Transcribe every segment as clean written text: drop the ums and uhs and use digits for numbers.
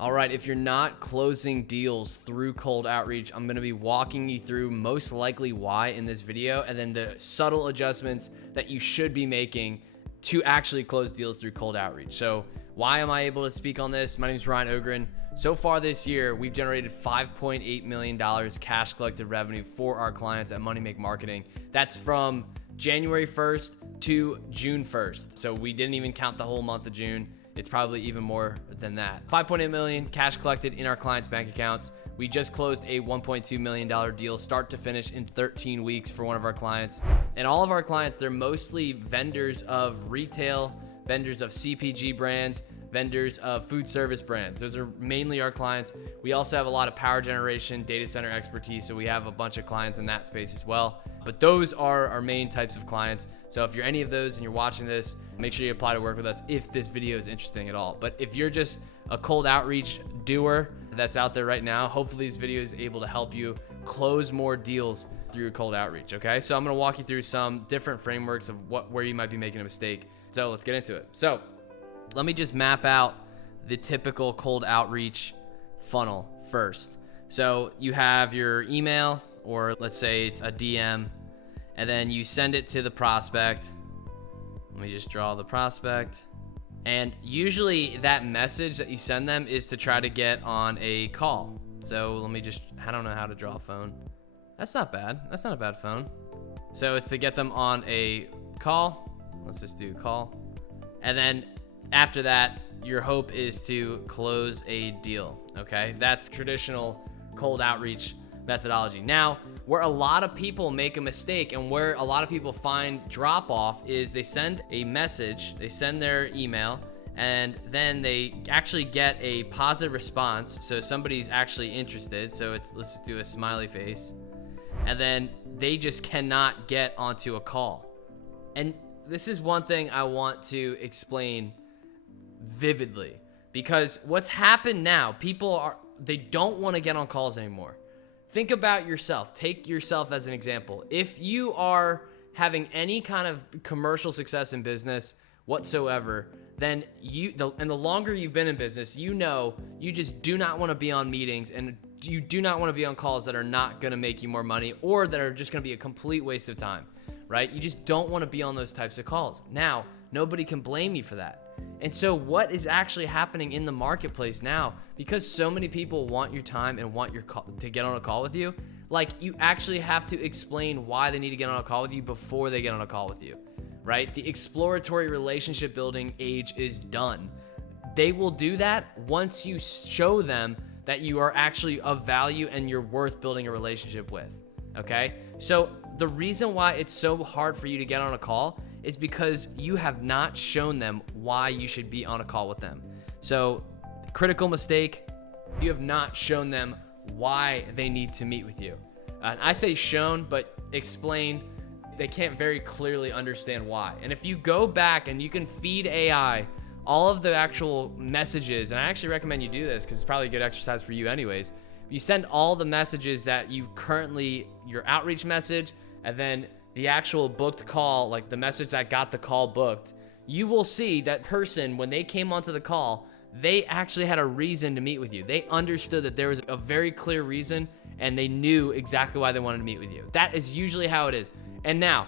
All right, if you're not closing deals through cold outreach, I'm gonna be walking you through most likely why in this video, and then the subtle adjustments that you should be making to actually close deals through cold outreach. So why am I able to speak on this? My name is Ryan Ogren. So far this year, we've generated $5.8 million cash collected revenue for our clients at MoneyMake Marketing. That's from January 1st to June 1st. So we didn't even count the whole month of June. It's probably even more than that. 5.8 million cash collected in our clients' bank accounts. We just closed a $1.2 million deal start to finish in 13 weeks for one of our clients. And all of our clients, they're mostly vendors of retail, vendors of CPG brands, vendors of food service brands. Those are mainly our clients. We also have a lot of power generation, data center expertise. So we have a bunch of clients in that space as well. But those are our main types of clients. So if you're any of those and you're watching this, make sure you apply to work with us if this video is interesting at all. But if you're just a cold outreach doer that's out there right now, hopefully this video is able to help you close more deals through cold outreach, okay? So I'm gonna walk you through some different frameworks of where you might be making a mistake. So let's get into it. So let me just map out the typical cold outreach funnel first. So you have your email, or let's say it's a DM, and then you send it to the prospect. Let me just draw the prospect. And usually that message that you send them is to try to get on a call. So let me just, I don't know how to draw a phone. That's not bad. That's not a bad phone. So it's to get them on a call. Let's just do call. And then after that, your hope is to close a deal, okay? That's traditional cold outreach methodology. Now, where a lot of people make a mistake and where a lot of people find drop off is they send a message, they send their email, and then they actually get a positive response. So somebody's actually interested. So let's just do a smiley face. And then they just cannot get onto a call. And this is one thing I want to explain vividly, because what's happened now, they don't want to get on calls anymore. Think about yourself. Take yourself as an example. If you are having any kind of commercial success in business whatsoever, then the longer you've been in business, you know you just do not want to be on meetings, and you do not want to be on calls that are not going to make you more money or that are just going to be a complete waste of time, right? You just don't want to be on those types of calls. Now, nobody can blame you for that. And so what is actually happening in the marketplace now, because so many people want your time and want to get on a call with you, like, you actually have to explain why they need to get on a call with you before they get on a call with you, right? The exploratory relationship building age is done. They will do that once you show them that you are actually of value and you're worth building a relationship with, okay? So the reason why it's so hard for you to get on a call is because you have not shown them why you should be on a call with them. So, critical mistake, you have not shown them why they need to meet with you. And I say shown, but explain. They can't very clearly understand why. And if you go back and you can feed AI all of the actual messages, and I actually recommend you do this because it's probably a good exercise for you anyways. You send all the messages that you currently, your outreach message, and then the actual booked call, like the message that got the call booked, you will see that person, when they came onto the call, they actually had a reason to meet with you. They understood that there was a very clear reason, and they knew exactly why they wanted to meet with you. That is usually how it is. And now,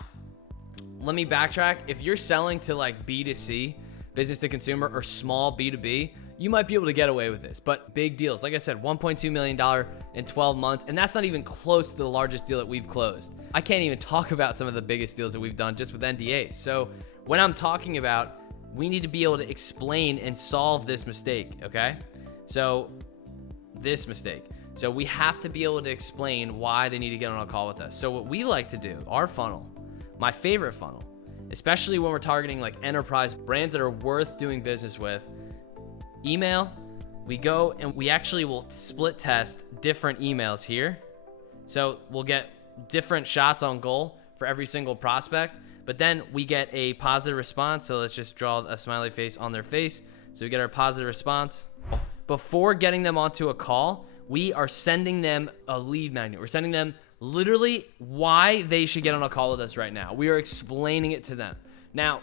let me backtrack. If you're selling to like B2C, business to consumer, or small B2B, you might be able to get away with this. But big deals, like I said, $1.2 million in 12 months, and that's not even close to the largest deal that we've closed. I can't even talk about some of the biggest deals that we've done just with NDAs. So when I'm talking about, we need to be able to explain and solve this mistake, okay? So this mistake. So we have to be able to explain why they need to get on a call with us. So what we like to do, our funnel, my favorite funnel, especially when we're targeting like enterprise brands that are worth doing business with, email, we go and we actually will split test different emails here. So we'll get different shots on goal for every single prospect, but then we get a positive response. So let's just draw a smiley face on their face. So we get our positive response. Before getting them onto a call, we are sending them a lead magnet. We're sending them literally why they should get on a call with us right now. We are explaining it to them. Now,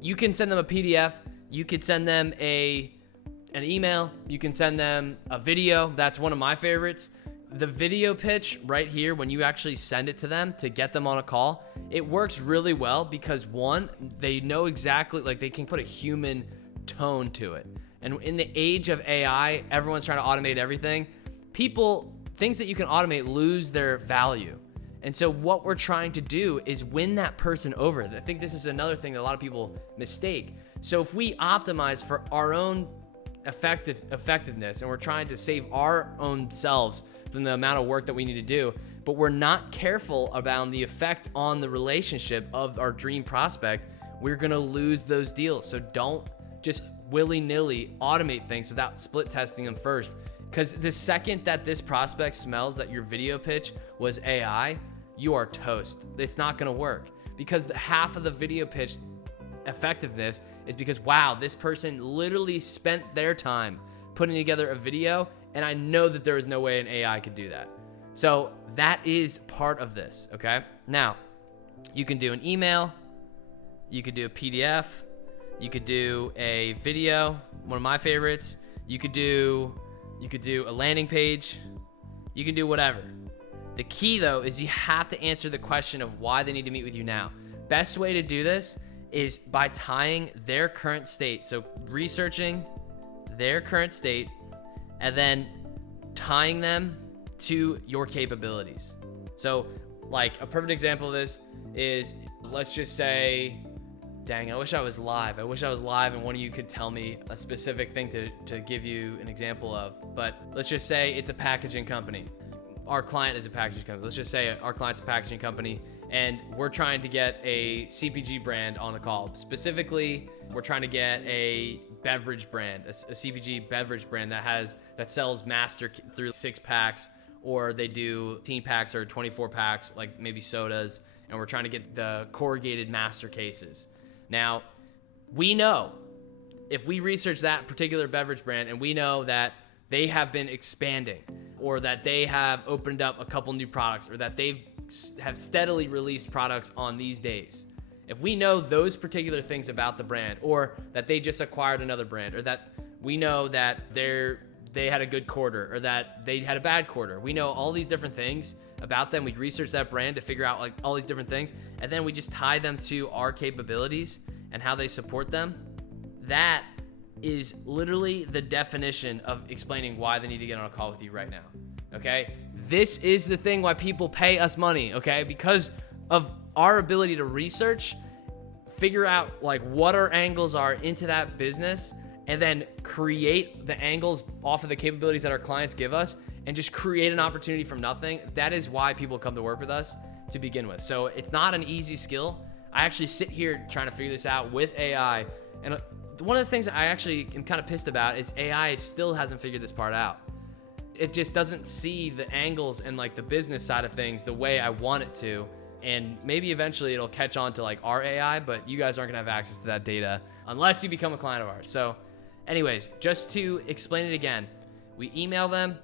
you can send them a PDF. You could send them a an email, you can send them a video. That's one of my favorites. The video pitch right here, when you actually send it to them to get them on a call, it works really well because one, they know exactly, like they can put a human tone to it. And in the age of AI, everyone's trying to automate everything. Things that you can automate lose their value. And so what we're trying to do is win that person over. I think this is another thing that a lot of people mistake. So if we optimize for our own effectiveness and we're trying to save our own selves from the amount of work that we need to do, but we're not careful about the effect on the relationship of our dream prospect, we're gonna lose those deals. So don't just willy-nilly automate things without split testing them first. Because the second that this prospect smells that your video pitch was AI, you are toast. It's not gonna work because half of the video pitch effectiveness is because, wow, this person literally spent their time putting together a video, and I know that there is no way an AI could do that. So that is part of this, okay? Now, you can do an email, you could do a PDF, you could do a video, one of my favorites. You could do a landing page, you can do whatever. The key though is you have to answer the question of why they need to meet with you now. Best way to do this is by tying their current state. So researching their current state and then tying them to your capabilities. So like a perfect example of this is, let's just say, dang, I wish I was live. I wish I was live and one of you could tell me a specific thing to give you an example of. But let's just say it's a packaging company. Our client is a packaging company. Let's just say our client's a packaging company and we're trying to get a CPG brand on the call. Specifically, we're trying to get a beverage brand, a CPG beverage brand that sells master through 6-packs, or they do 18 packs or 24 packs, like maybe sodas. And we're trying to get the corrugated master cases. Now, we know if we research that particular beverage brand and we know that they have been expanding or that they have opened up a couple new products or that they have steadily released products on these days. If we know those particular things about the brand, or that they just acquired another brand, or that we know that they had a good quarter or that they had a bad quarter, we know all these different things about them. We'd research that brand to figure out like all these different things, and then we just tie them to our capabilities and how they support them. That is literally the definition of explaining why they need to get on a call with you right now. Okay? This is the thing why people pay us money, okay? Because of our ability to research, figure out like what our angles are into that business, and then create the angles off of the capabilities that our clients give us and just create an opportunity from nothing. That is why people come to work with us to begin with. So it's not an easy skill. I actually sit here trying to figure this out with AI. And one of the things I actually am kind of pissed about is AI still hasn't figured this part out. It just doesn't see the angles and like the business side of things the way I want it to. And maybe eventually it'll catch on to like our AI, but you guys aren't gonna have access to that data unless you become a client of ours. So anyways, just to explain it again, we email them,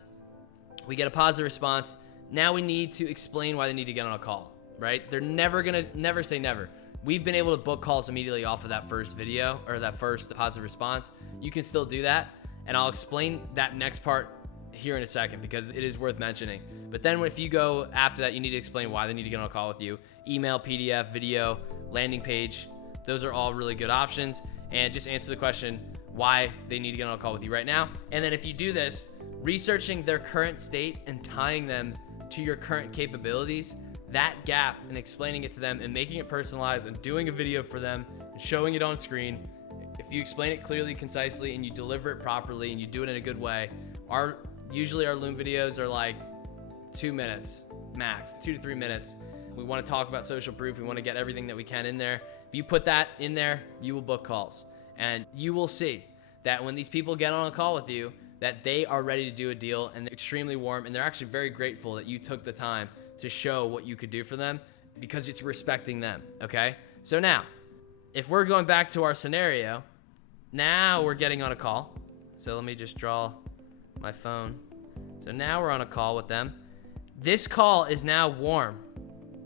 we get a positive response. Now we need to explain why they need to get on a call, right? They're never say never. We've been able to book calls immediately off of that first video or that first positive response. You can still do that. And I'll explain that next part here in a second because it is worth mentioning. But then if you go after that, you need to explain why they need to get on a call with you. Email, PDF, video, landing page. Those are all really good options. And just answer the question why they need to get on a call with you right now. And then if you do this, researching their current state and tying them to your current capabilities, that gap and explaining it to them and making it personalized and doing a video for them and showing it on screen. If you explain it clearly, concisely, and you deliver it properly and you do it in a good way, usually our Loom videos are like 2 minutes max, 2 to 3 minutes. We want to talk about social proof. We want to get everything that we can in there. If you put that in there, you will book calls, and you will see that when these people get on a call with you, that they are ready to do a deal and they're extremely warm, and they're actually very grateful that you took the time to show what you could do for them because it's respecting them, okay? So now, if we're going back to our scenario, now we're getting on a call. So let me just draw my phone. So now we're on a call with them. This call is now warm.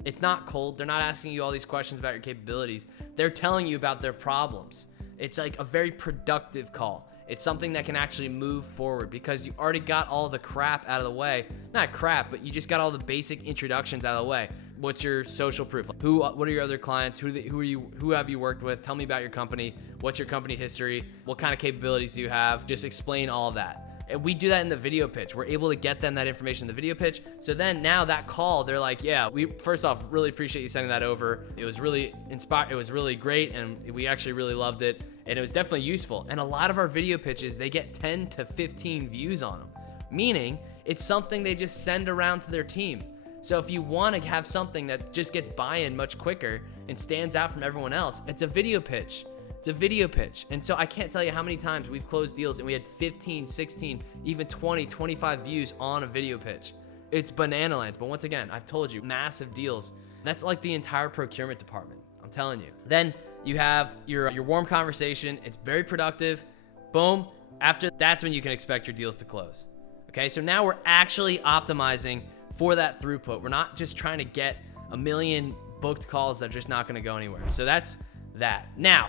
It's not cold. They're not asking you all these questions about your capabilities. They're telling you about their problems. It's like a very productive call. It's something that can actually move forward because you already got all the crap out of the way. Not crap, but you just got all the basic introductions out of the way. What's your social proof? What are your other clients? Who have you worked with? Tell me about your company. What's your company history? What kind of capabilities do you have? Just explain all of that. And we do that in the video pitch. We're able to get them that information in the video pitch. So then now that call, they're like, yeah, we first off really appreciate you sending that over. It was really inspired. It was really great. And we actually really loved it. And it was definitely useful. And a lot of our video pitches, they get 10 to 15 views on them, meaning it's something they just send around to their team. So if you want to have something that just gets buy-in much quicker and stands out from everyone else, it's a video pitch. It's a video pitch. And so I can't tell you how many times we've closed deals and we had 15, 16, even 20, 25 views on a video pitch. It's banana lands. But once again, I've told you, massive deals. That's like the entire procurement department. I'm telling you. Then you have your warm conversation. It's very productive. Boom. After that's when you can expect your deals to close. Okay. So now we're actually optimizing for that throughput. We're not just trying to get a million booked calls that are just not going to go anywhere. So that's that. Now,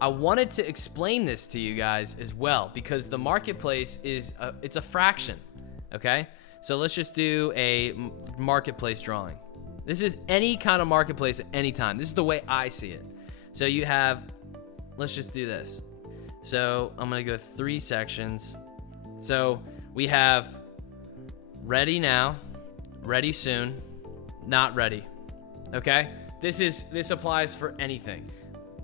I wanted to explain this to you guys as well because the marketplace it's a fraction, okay? So let's just do a marketplace drawing. This is any kind of marketplace at any time. This is the way I see it. So you have, let's just do this. So I'm gonna go 3 sections. So we have ready now, ready soon, not ready, okay? This applies for anything.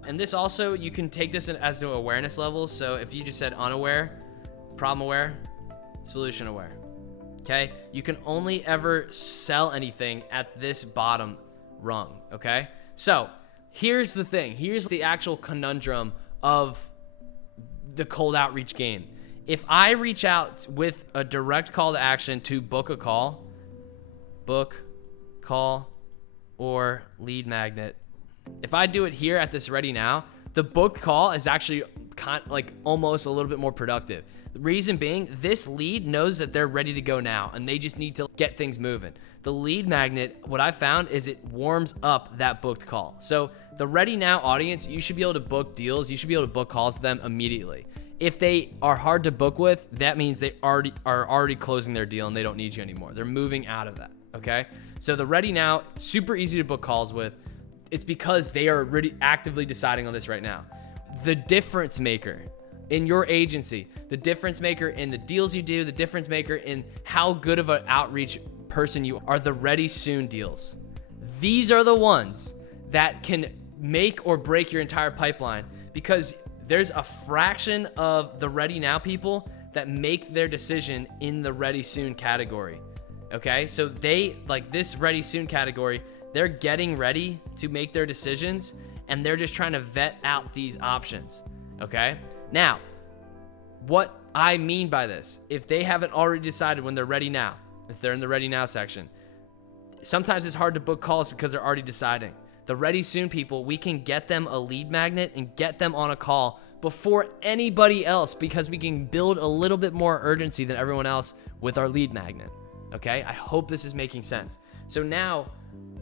And this also, you can take this as to awareness levels. So if you just said unaware, problem aware, solution aware, okay? You can only ever sell anything at this bottom rung, okay? So here's the thing. Here's the actual conundrum of the cold outreach game. If I reach out with a direct call to action to book, call, or lead magnet, if I do it here at this ready now, the booked call is actually almost a little bit more productive. The reason being, this lead knows that they're ready to go now and they just need to get things moving. The lead magnet, what I found is it warms up that booked call. So the ready now audience, you should be able to book deals. You should be able to book calls to them immediately. If they are hard to book with, that means they are already closing their deal and they don't need you anymore. They're moving out of that, okay? So the ready now, super easy to book calls with. It's because they are really actively deciding on this right now. The difference maker in your agency, the difference maker in the deals you do, the difference maker in how good of an outreach person you are the ready soon deals. These are the ones that can make or break your entire pipeline because there's a fraction of the ready now people that make their decision in the ready soon category. Okay, so they like this ready soon category. They're getting ready to make their decisions and they're just trying to vet out these options, okay? Now, what I mean by this, if they haven't already decided when they're ready now, if they're in the ready now section, sometimes it's hard to book calls because they're already deciding. The ready soon people, we can get them a lead magnet and get them on a call before anybody else because we can build a little bit more urgency than everyone else with our lead magnet, okay? I hope this is making sense. So now,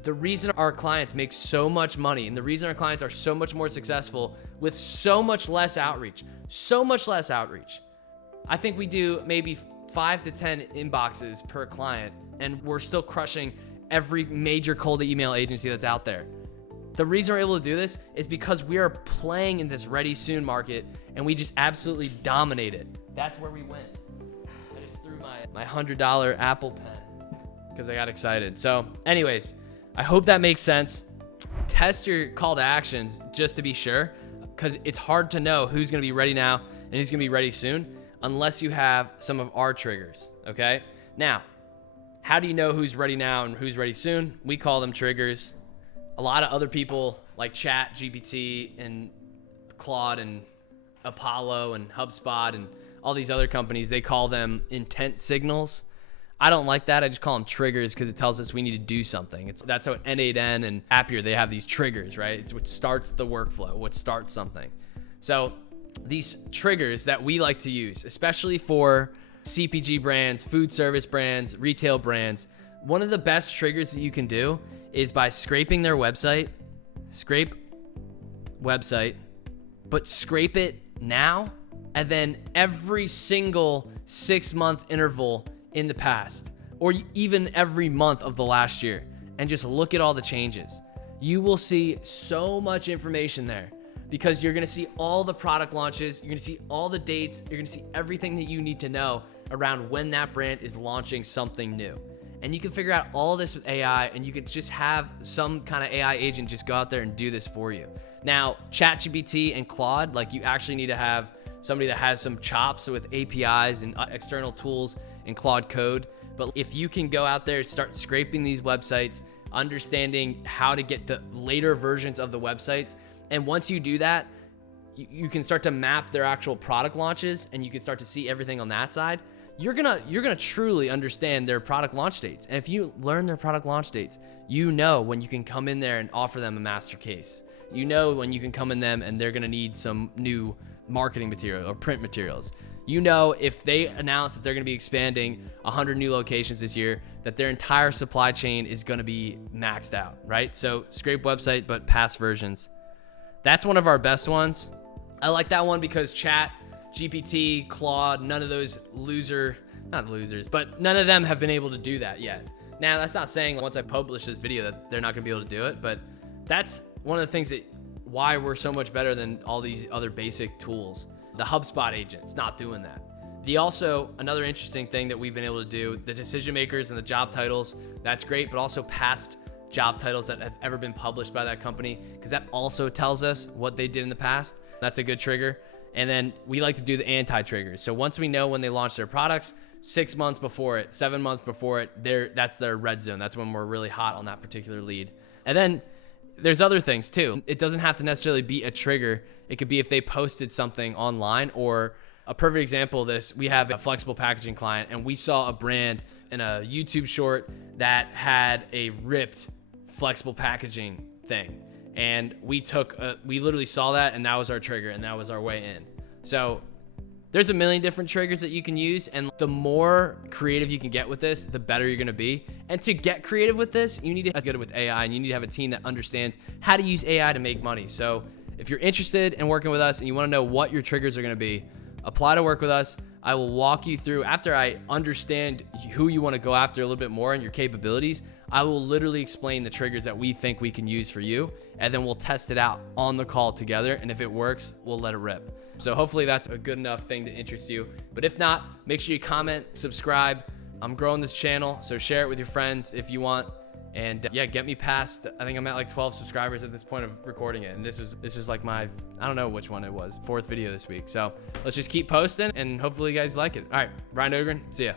the reason our clients make so much money and the reason our clients are so much more successful with so much less outreach, I think we do maybe 5 to 10 inboxes per client and we're still crushing every major cold email agency that's out there. The reason we're able to do this is because we are playing in this ready soon market and we just absolutely dominate it. That's where we win. I just threw my $100 Apple pen because I got excited. So anyways, I hope that makes sense. Test your call to actions just to be sure, because it's hard to know who's going to be ready now and who's going to be ready soon unless you have some of our triggers, okay? Now, how do you know who's ready now and who's ready soon? We call them triggers. A lot of other people like Chat, GPT, and Claude, and Apollo, and HubSpot, and all these other companies, they call them intent signals. I don't like that. I just call them triggers because it tells us we need to do something. That's how N8N and Appier, they have these triggers, right? It's what starts the workflow, what starts something. So these triggers that we like to use, especially for CPG brands, food service brands, retail brands, one of the best triggers that you can do is by scraping their website, scrape website, but scrape it now and then every single 6-month interval in the past, or even every month of the last year, and just look at all the changes. You will see so much information there because you're gonna see all the product launches, you're gonna see all the dates, you're gonna see everything that you need to know around when that brand is launching something new. And you can figure out all this with AI, and you could just have some kind of AI agent just go out there and do this for you. Now, ChatGPT and Claude, like, you actually need to have somebody that has some chops with APIs and external tools and Claude code. But if you can go out there and start scraping these websites, understanding how to get the later versions of the websites, and once you do that, you can start to map their actual product launches, and you can start to see everything on that side. You're gonna truly understand their product launch dates. And if you learn their product launch dates, you know when you can come in there and offer them a master case. You know when you can come in them and they're gonna need some new marketing material or print materials. You know if they announce that they're gonna be expanding 100 new locations this year, that their entire supply chain is gonna be maxed out, right? So scrape website, but past versions. That's one of our best ones. I like that one because Chat, GPT, Claude, none of those not losers, but none of them have been able to do that yet. Now, that's not saying once I publish this video that they're not gonna be able to do it, but that's one of the things that why we're so much better than all these other basic tools. The HubSpot agent's not doing that. Another interesting thing that we've been able to do, the decision makers and the job titles, that's great, but also past job titles that have ever been published by that company, because that also tells us what they did in the past. That's a good trigger. And then we like to do the anti-triggers. So once we know when they launch their products, 6 months before it, 7 months before it, that's their red zone. That's when we're really hot on that particular lead. And then there's other things too. It doesn't have to necessarily be a trigger. It could be if they posted something online, or a perfect example of this, we have a flexible packaging client, and we saw a brand in a YouTube short that had a ripped flexible packaging thing. And we literally saw that, and that was our trigger, and that was our way in. So there's a million different triggers that you can use, and the more creative you can get with this, the better you're gonna be. And to get creative with this, you need to get good with AI, and you need to have a team that understands how to use AI to make money. So if you're interested in working with us and you wanna know what your triggers are gonna be, apply to work with us. I will walk you through, after I understand who you wanna go after a little bit more and your capabilities, I will literally explain the triggers that we think we can use for you, and then we'll test it out on the call together, and if it works, we'll let it rip. So hopefully that's a good enough thing to interest you. But if not, make sure you comment, subscribe. I'm growing this channel, so share it with your friends if you want. And yeah, get me past, I think I'm at like 12 subscribers at this point of recording it. And this was like my, I don't know which one it was, 4th video this week. So let's just keep posting, and hopefully you guys like it. All right, Ryan Ogren, see ya.